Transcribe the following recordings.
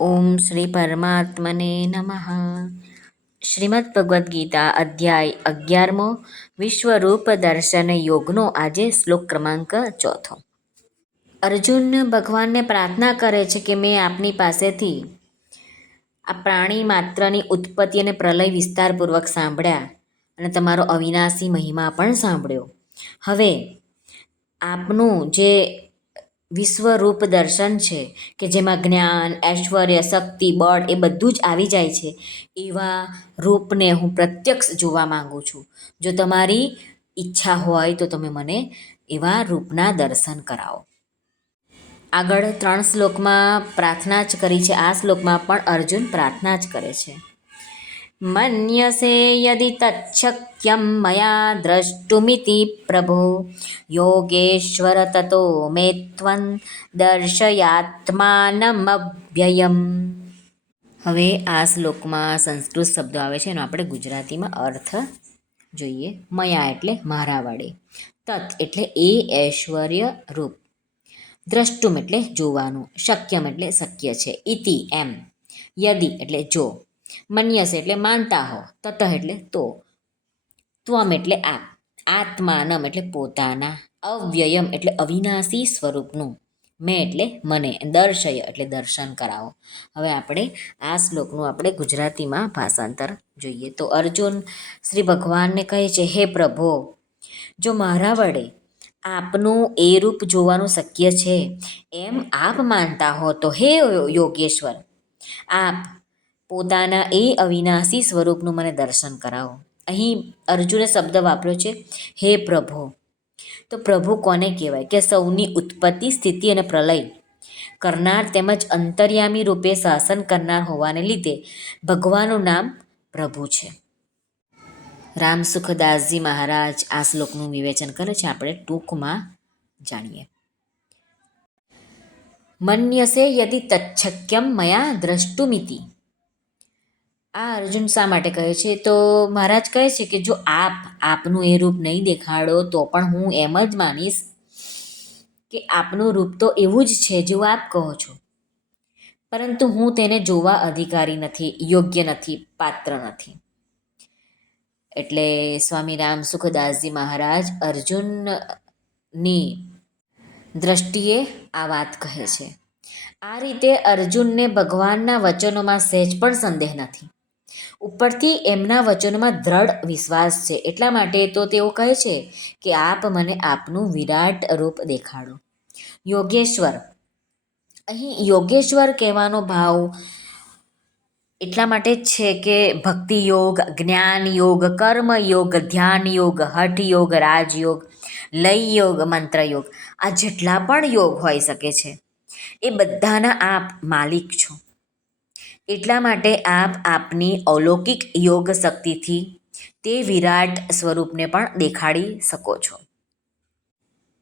ઓમ શ્રી પરમાત્મને નમઃ શ્રીમદ ભગવદ્ ગીતા અધ્યાય અગિયારમો વિશ્વરૂપ દર્શન યોગનો આજે શ્લોક ક્રમાંક ચોથો। અર્જુન ભગવાનને પ્રાર્થના કરે છે કે મેં આપની પાસેથી આ પ્રાણી માત્રની ઉત્પત્તિ અને પ્રલય વિસ્તારપૂર્વક સાંભળ્યા અને તમારો અવિનાશી મહિમા પણ સાંભળ્યો। હવે આપનું જે વિશ્વરૂપ દર્શન છે, કે જેમાં જ્ઞાન, ઐશ્વર્ય, શક્તિ, બળ એ બધું જ આવી જાય છે, એવા રૂપને હું પ્રત્યક્ષ જોવા માગું છું. જો તમારી ઈચ્છા હોય તો તમે મને એવા રૂપના દર્શન કરાવો. આગળ ત્રણ શ્લોકમાં પ્રાર્થના જ કરી છે. આ શ્લોકમાં પણ અર્જુન પ્રાર્થના જ કરે છે. મન્યસે યદિ તચ્છક્યમ મયા દ્રષ્ટુમિતિ પ્રભો યોગેશ્વર તતો મે ત્વં દર્શયાત્માનમભ્યયમ હવે આ શ્લોકમાં સંસ્કૃત શબ્દો આવે છે, એનો આપણે ગુજરાતીમાં અર્થ જોઈએ. મયા એટલે મારા વડે તત એટલે એ ઐશ્વર્ય રૂપ. દ્રષ્ટુમ એટલે જોવાનું. શક્યમ એટલે શક્ય છે. ઇતિ એમ. યદિ એટલે જો. મન્યસ એટલે માનતા હો, તત એટલે તો. ત્વમ એટલે આપ આત્માનમ એટલે પોતાના, અવ્યયમ એટલે અવિનાશી સ્વરૂપનું. મેં એટલે મને, દર્શય એટલે દર્શન કરાવો. હવે આપણે આ શ્લોકનું આપણે ગુજરાતીમાં ભાષાંતર જોઈએ. તો અર્જુન શ્રી ભગવાનને કહે છે, હે પ્રભો, જો મારા વડે આપનું એ રૂપ જોવાનું શક્ય છે, એમ આપ માનતા હો તો હે યોગેશ્વર આપ પોતાના એ અવિનાશી સ્વરૂપનું મને દર્શન કરાવો. અહીં અર્જુને શબ્દ વાપર્યો છે, હે પ્રભુ. તો પ્રભુ કોને કહેવાય? કે સૌની ઉત્પત્તિ, સ્થિતિ અને પ્રલય કરનાર તેમજ અંતર્યામી રૂપે શાસન કરનાર હોવાને લીધે ભગવાનનું નામ પ્રભુ છે. રામ સુખદાસજી મહારાજ આ શ્લોકનું વિવેચન કરે છે. આપણે ટૂંકમાં જાણીએ. મન્યસે યદિ તચ્છક્યમ મયા દ્રષ્ટુમિતિ. આ અર્જુન શા માટે કહે છે? તો મહારાજ કહે છે કે જો આપ આપનું એ રૂપ નહીં દેખાડો, તો પણ હું એમ જ માનીશ કે આપનું રૂપ તો એવું જ છે જેવું આપ કહો છો. પરંતુ હું તેને જોવા અધિકારી નથી, યોગ્ય નથી, પાત્ર નથી. એટલે સ્વામી રામ સુખદાસજી મહારાજ અર્જુનની દ્રષ્ટિએ આ વાત કહે છે. આ રીતે અર્જુનને ભગવાનના વચનોમાં સહેજ પણ સંદેહ નથી. ઉપરથી એમના વચનોમાં દ્રઢ વિશ્વાસ છે. એટલા માટે તો તેઓ કહે છે કે, આપ મને આપનું વિરાટ રૂપ દેખાડો. યોગેશ્વર. અહીં યોગેશ્વર કહેવાનો ભાવ એટલા માટે જ છે કે, ભક્તિ યોગ, જ્ઞાન યોગ, કર્મ યોગ, ધ્યાન યોગ, હઠ યોગ રાજયોગ લય યોગ, મંત્ર યોગ, આ જેટલા પણ યોગ હોઈ શકે છે, એ બધાના આપ માલિક છો. એટલા માટે આપ આપની અલૌકિક યોગ શક્તિથી તે વિરાટ સ્વરૂપને પણ દેખાડી શકો છો.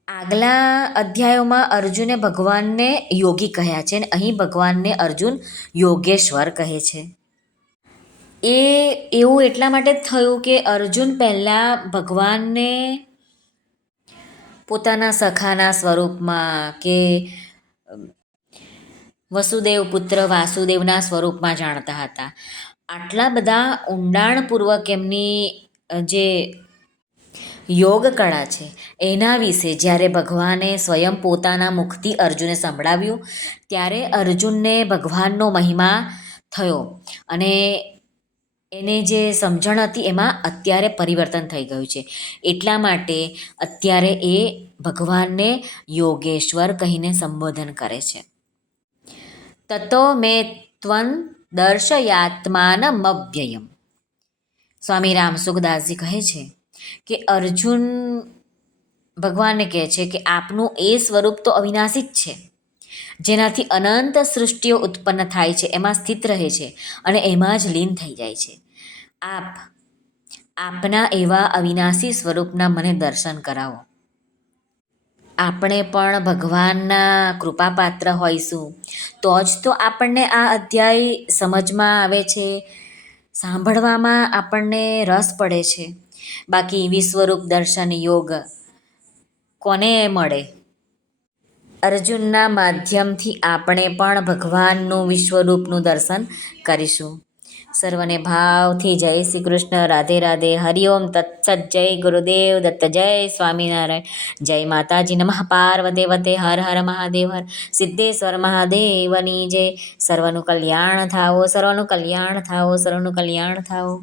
આગલા અધ્યાયોમાં અર્જુને ભગવાનને યોગી કહ્યા છે અને અહીં ભગવાનને અર્જુન યોગેશ્વર કહે છે. એ એવું એટલા માટે થયું કે અર્જુન પહેલાં ભગવાનને પોતાના સખાના સ્વરૂપમાં કે વસુદેવ પુત્ર વાસુદેવના સ્વરૂપમાં જાણતા હતા. આટલા બધા ઊંડાણપૂર્વક એમની જે યોગ કળા છે, એના વિશે જ્યારે ભગવાને સ્વયં પોતાના મુખથી અર્જુને સંભળાવ્યું, ત્યારે અર્જુનને ભગવાનનો મહિમા થયો અને એને જે સમજણ હતી એમાં અત્યારે પરિવર્તન થઈ ગયું છે. એટલા માટે અત્યારે એ ભગવાનને યોગેશ્વર કહીને સંબોધન કરે છે. તતો મે ત્વન દર્શયાત્માનમવ્યયમ સ્વામી રામ સુખદાસજી કહે છે કે અર્જુન ભગવાનને કહે છે કે આપનું એ સ્વરૂપ તો અવિનાશી જ છે, જેનાથી અનંત સૃષ્ટિઓ ઉત્પન્ન થાય છે, એમાં સ્થિત રહે છે અને એમાં જ લીન થઈ જાય છે. આપ, આપના એવા અવિનાશી સ્વરૂપના મને દર્શન કરાવો. આપણે પણ ભગવાનના કૃપાપાત્ર હોઈશું. તો જ તો આપણને આ અધ્યાય સમજમાં આવે છે. સાંભળવામાં આપણને રસ પડે છે. બાકી વિશ્વરૂપ દર્શન યોગ કોને મળે? અર્જુનના માધ્યમથી આપણે પણ ભગવાનનું વિશ્વરૂપનું દર્શન કરીશું. સર્વને ભાવથી જય શ્રી કૃષ્ણ, રાધે રાધે હરિઓમ તત્સત જય ગુરુદેવ દત્ત, જય સ્વામિનારાયણ, જય માતાજી નમઃ પાર્વદેવતે હર હર મહાદેવ, હર સિદ્ધેશ્વર મહાદેવની જય. સર્વનું કલ્યાણ થાવો સર્વનું કલ્યાણ થાવો સર્વનું કલ્યાણ થાઓ.